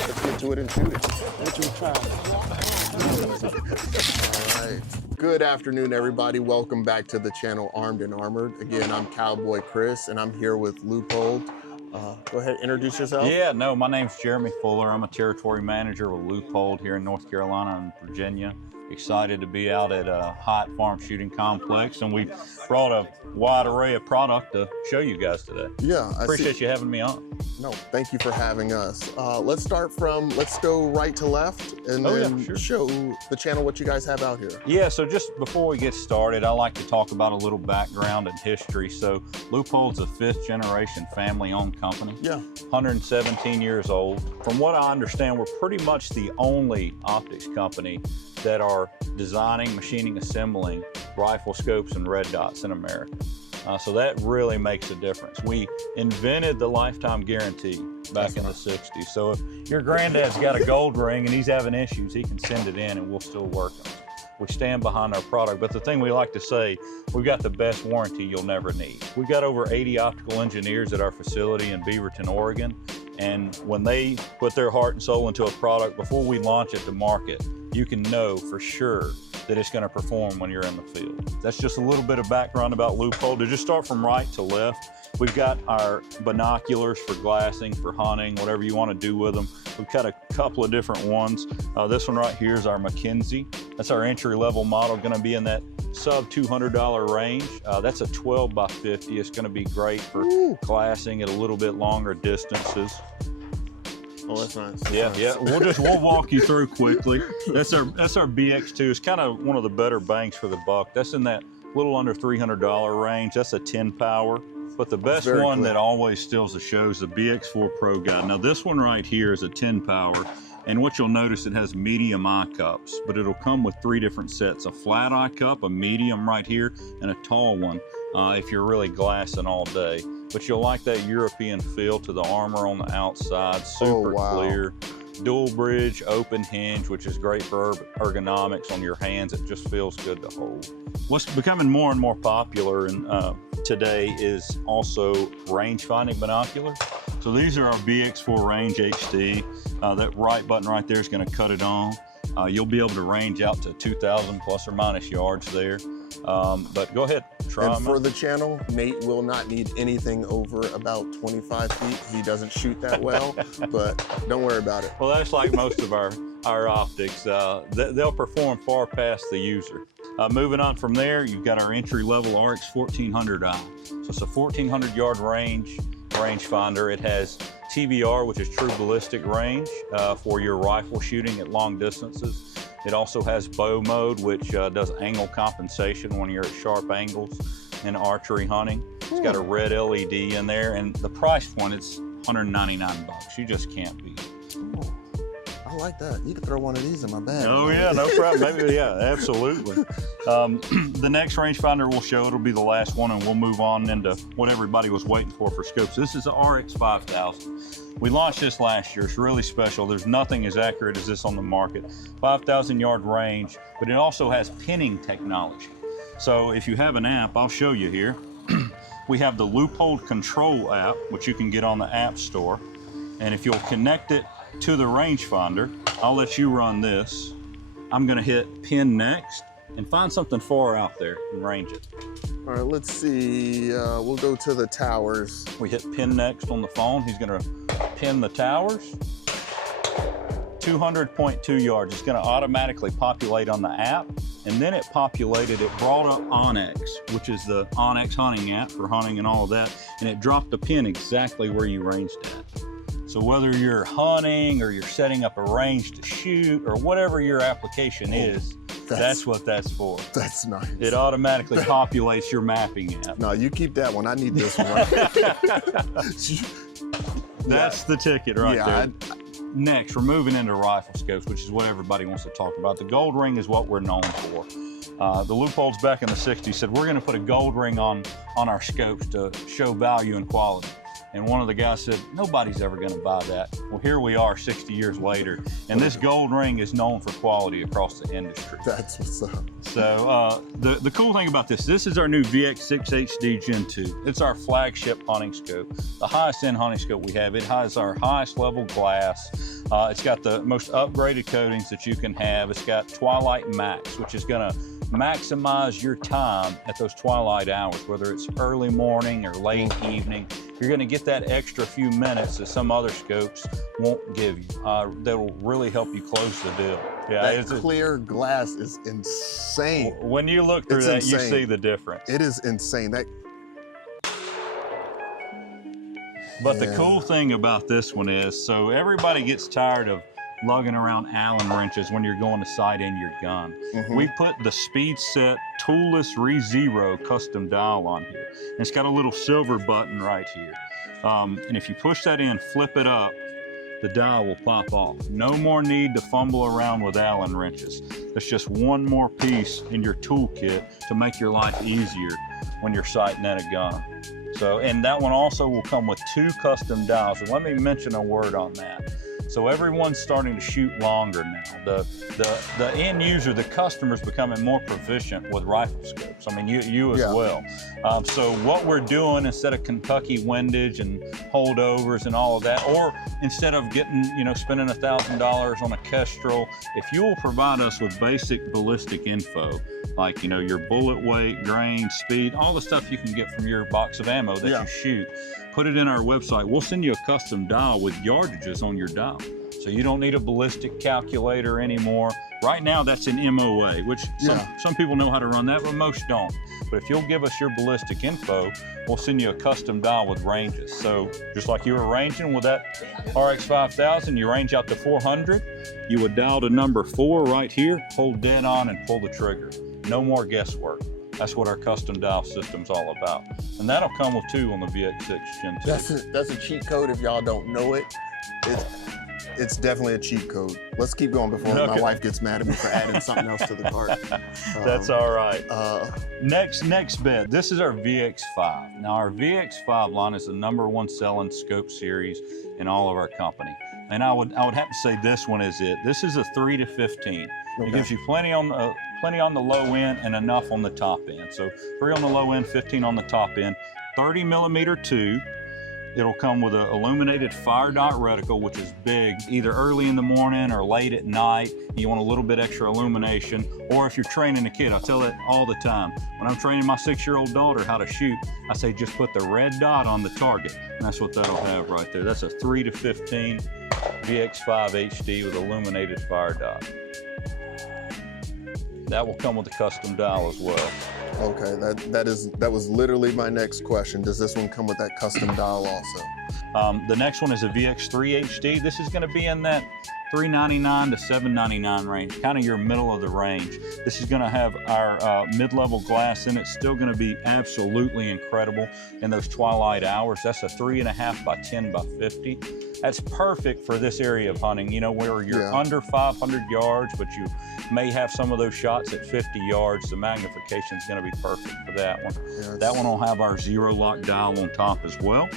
Let's get to it and shoot it. What you try? All right. Good afternoon, everybody. Welcome back to the channel Armed and Armored. Again, I'm Cowboy Chris, and I'm here with Leupold. Go ahead, introduce yourself. Yeah, no, my name's Jeremy Fuller. I'm a territory manager with Leupold here in North Carolina and Virginia. Excited to be out at Hyatt Farms Shooting Complex, and we brought a wide array of product to show you guys today. Yeah, Appreciate you having me on. No, thank you for having us. Let's go right to left and then show the channel what you guys have out here. Yeah, so just before we get started, I like to talk about a little background and history. So Leupold's a 5th generation family owned company. Yeah. 117 years old. From what I understand, we're pretty much the only optics company that are designing, machining, assembling rifle scopes and red dots in America. So that really makes a difference. We invented the lifetime guarantee back in the 60s. So if your granddad's got a gold ring and he's having issues, he can send it in and we'll still work them. We stand behind our product. But the thing we like to say, we've got the best warranty you'll never need. We've got over 80 optical engineers at our facility in Beaverton, Oregon. And when they put their heart and soul into a product, before we launch it to market, you can know for sure that it's going to perform when you're in the field. That's just a little bit of background about Leupold. To just start from right to left, we've got our binoculars for glassing, for hunting, whatever you want to do with them. We've got a couple of different ones. This one right here is our McKenzie. That's our entry-level model, going to be in that sub $200 range. That's a 12 by 50. It's going to be great for glassing at a little bit longer distances. Oh, that's nice. Yeah. We'll walk you through quickly. That's our BX2. It's kind of one of the better bangs for the buck. That's in that little under $300 range. That's a 10 power. But the best one that always steals the show is the BX4 Pro Guide. Now this one right here is a 10 power. And what you'll notice, it has medium eye cups, but it'll come with 3 different sets: a flat eye cup, a medium right here, and a tall one if you're really glassing all day. But you'll like that European feel to the armor on the outside, super clear. Dual bridge, open hinge, which is great for ergonomics on your hands. It just feels good to hold. What's becoming more and more popular today is also range finding binoculars. So these are our BX4 Range HD. That right button right there is going to cut it on. You'll be able to range out to 2,000 plus or minus yards there. But go ahead, try them. And for the channel, Nate will not need anything over about 25 feet. He doesn't shoot that well, but don't worry about it. Well, that's like most of our optics. They'll perform far past the user. Moving on from there, you've got our entry-level RX 1400i. So it's a 1,400 yard range finder. It has TBR, which is true ballistic range for your rifle shooting at long distances. It also has bow mode, which does angle compensation when you're at sharp angles in archery hunting. It's got a red LED in there, and the price point, it's $199 bucks. You just can't beat it. Ooh, I like that. You could throw one of these in my bag. Oh yeah, no problem. Maybe, yeah, absolutely. The next rangefinder we'll show, it'll be the last one, and we'll move on into what everybody was waiting for scopes. This is the RX 5000. We launched this last year. It's really special. There's nothing as accurate as this on the market. 5,000 yard range, but it also has pinning technology. So if you have an app, I'll show you here. We have the Leupold Control app, which you can get on the App Store. And if you'll connect it to the rangefinder, I'll let you run this. I'm gonna hit pin next and find something far out there and range it. All right, let's see. We'll go to the towers. We hit pin next on the phone. He's gonna pin the towers. 200.2 yards. It's gonna automatically populate on the app. And then it brought up Onyx, which is the Onyx hunting app for hunting and all of that. And it dropped the pin exactly where you ranged at. So whether you're hunting or you're setting up a range to shoot or whatever your application is, that's what that's for. That's nice. It automatically populates your mapping app. No, you keep that one. I need this one. That's the ticket right there. Next, we're moving into rifle scopes, which is what everybody wants to talk about. The gold ring is what we're known for. The Leupolds back in the 60s said, we're going to put a gold ring on our scopes to show value and quality. And one of the guys said, nobody's ever going to buy that. Well, here we are 60 years later, and this gold ring is known for quality across the industry. That's what's up. So the cool thing about this is our new VX6 HD Gen 2. It's our flagship hunting scope, the highest end hunting scope we have. It has our highest level glass. It's got the most upgraded coatings that you can have. It's got Twilight Max, which is going to maximize your time at those twilight hours, whether it's early morning or late evening. You're going to get that extra few minutes that some other scopes won't give you. That will really help you close the deal. Yeah, that clear glass is insane. When you look through that, you see the difference. It is insane. But the cool thing about this one is, so everybody gets tired of lugging around Allen wrenches when you're going to sight in your gun. We put the Speed Set Toolless Re-Zero custom dial on here. And it's got a little silver button right here. And if you push that in, flip it up, the dial will pop off. No more need to fumble around with Allen wrenches. There's just one more piece in your toolkit to make your life easier when you're sighting at a gun. So, and that one also will come with 2 custom dials. And let me mention a word on that. So everyone's starting to shoot longer now. The end user, the customer's becoming more proficient with rifle scopes. I mean, you as well. So what we're doing, instead of Kentucky windage and holdovers and all of that, or instead of getting, spending $1,000 on a Kestrel, if you will provide us with basic ballistic info, like, your bullet weight, grain, speed, all the stuff you can get from your box of ammo that you shoot, put it in our website. We'll send you a custom dial with yardages on your dial. So you don't need a ballistic calculator anymore. Right now, that's an MOA, which some people know how to run that, but most don't. But if you'll give us your ballistic info, we'll send you a custom dial with ranges. So just like you were ranging with that RX 5000, you range out to 400, you would dial to number 4 right here, hold dead on and pull the trigger. No more guesswork. That's what our custom dial system's all about. And that'll come with 2 on the VX6 Gen 2. That's a cheat code if y'all don't know it. It's definitely a cheat code. Let's keep going before my wife gets mad at me for adding something else to the cart. That's all right. Next bed, this is our VX5. Now our VX5 line is the #1 selling scope series in all of our company. And I would have to say this one is it. This is a 3 to 15. It gives you plenty on the low end and enough on the top end. So 3 on the low end, 15 on the top end. 30mm 2. It'll come with an illuminated fire dot reticle, which is big, either early in the morning or late at night. You want a little bit extra illumination, or if you're training a kid, I tell it all the time. When I'm training my 6-year-old daughter how to shoot, I say just put the red dot on the target, and that's what that'll have right there. That's a 3 to 15 VX5 HD with illuminated fire dot. That will come with a custom dial as well. Okay, that was literally my next question. Does this one come with that custom dial also? The next one is a VX3 HD. This is going to be in that $399 to $799 range, kind of your middle of the range. This is going to have our mid-level glass in it. Still going to be absolutely incredible in those twilight hours. That's a 3.5 by 10 by 50. That's perfect for this area of hunting, where you're under 500 yards, but you may have some of those shots at 50 yards. The magnification is going to be perfect for that one. Yes. That one will have our zero lock dial on top as well.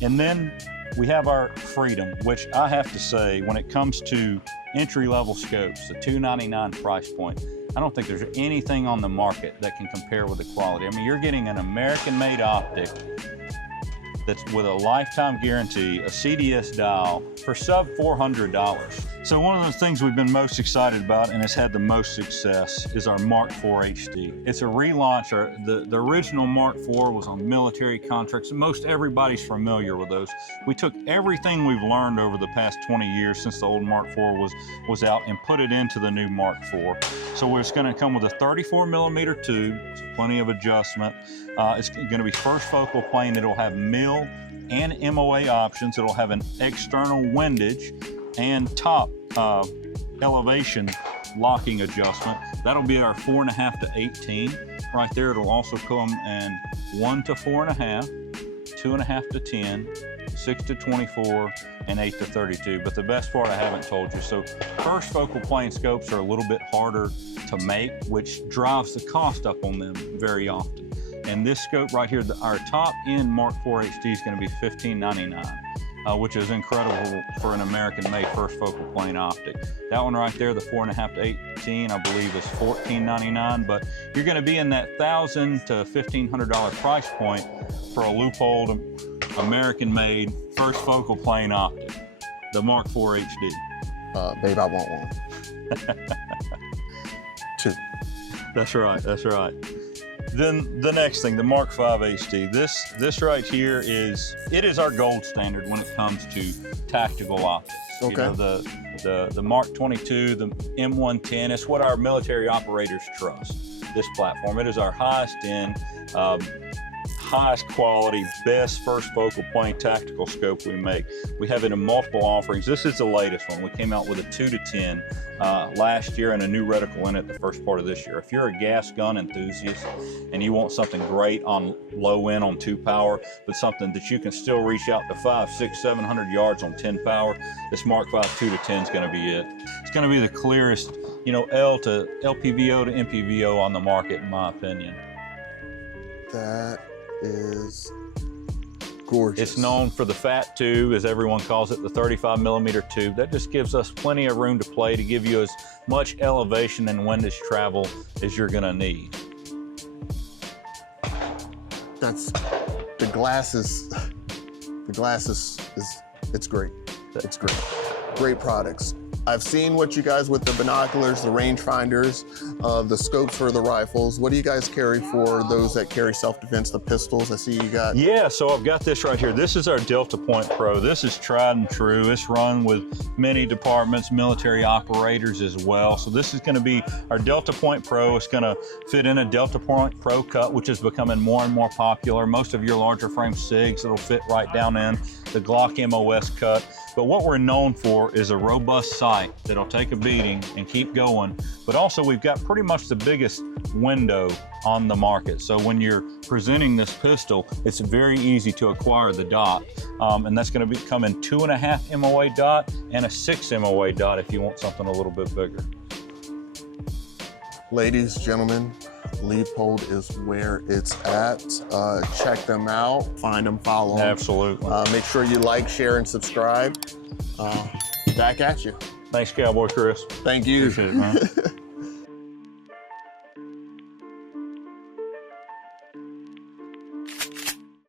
And then we have our Freedom, which I have to say, when it comes to entry-level scopes, the $299 price point, I don't think there's anything on the market that can compare with the quality. I mean, you're getting an American-made optic that's with a lifetime guarantee, a CDS dial for sub $400. So one of the things we've been most excited about and has had the most success is our Mark IV HD. It's a relaunch. The original Mark IV was on military contracts. Most everybody's familiar with those. We took everything we've learned over the past 20 years since the old Mark IV was out and put it into the new Mark IV. So it's going to come with a 34mm tube, so plenty of adjustment. It's going to be first focal plane. It'll have mil and MOA options. It'll have an external windage and top elevation locking adjustment. That'll be our 4.5 to 18. Right there, it'll also come in 1 to 4.5, 2.5 to 10, 6 to 24, and 8 to 32. But the best part I haven't told you. So first focal plane scopes are a little bit harder to make, which drives the cost up on them very often. And this scope right here, our top end Mark IV HD is going to be $1599, which is incredible for an American-made first focal plane optic. That one right there, the 4.5 to 18, I believe is $1499, but you're going to be in that $1,000 to $1,500 price point for a Leupold American-made first focal plane optic, the Mark IV HD. Babe, I want one. 2. That's right, that's right. Then the next thing, the Mark V HD. This right here it is our gold standard when it comes to tactical optics. Okay. You know, the Mark 22, the M110, it's what our military operators trust, this platform. It is our highest end, highest quality, best first focal plane tactical scope we make. We have it in multiple offerings. This is the latest one. We came out with a 2 to 10 last year and a new reticle in it the first part of this year. If you're a gas gun enthusiast and you want something great on low end on 2 power, but something that you can still reach out to 500, 600, 700 yards on 10 power, this Mark V 2 to 10 is going to be it. It's going to be the clearest, you know, LPVO to MPVO on the market, in my opinion. That is gorgeous. It's known for the fat tube, as everyone calls it, the 35 millimeter tube. That just gives us plenty of room to play, to give you as much elevation and windage travel as you're gonna need. That's, the glass is it's great. It's great. Great products. I've seen what you guys with the binoculars, the rangefinders, the scopes for the rifles. What do you guys carry for those that carry self-defense, the pistols? I see you got. Yeah, so I've got this right here. This is our Delta Point Pro. This is tried and true. It's run with many departments, military operators as well. So this is gonna be our Delta Point Pro. It's gonna fit in a Delta Point Pro cut, which is becoming more and more popular. Most of your larger frame SIGs, it'll fit right down in the Glock MOS cut. But what we're known for is a robust sight that'll take a beating and keep going. But also we've got pretty much the biggest window on the market. So when you're presenting this pistol, it's very easy to acquire the dot. And that's gonna come in 2.5 MOA dot and a 6 MOA dot if you want something a little bit bigger. Ladies, gentlemen, Leupold is where it's at. Check them out, find them, follow them. Absolutely. Make sure you like, share, and subscribe. Back at you. Thanks, Cowboy Chris. Thank you. Appreciate it, man.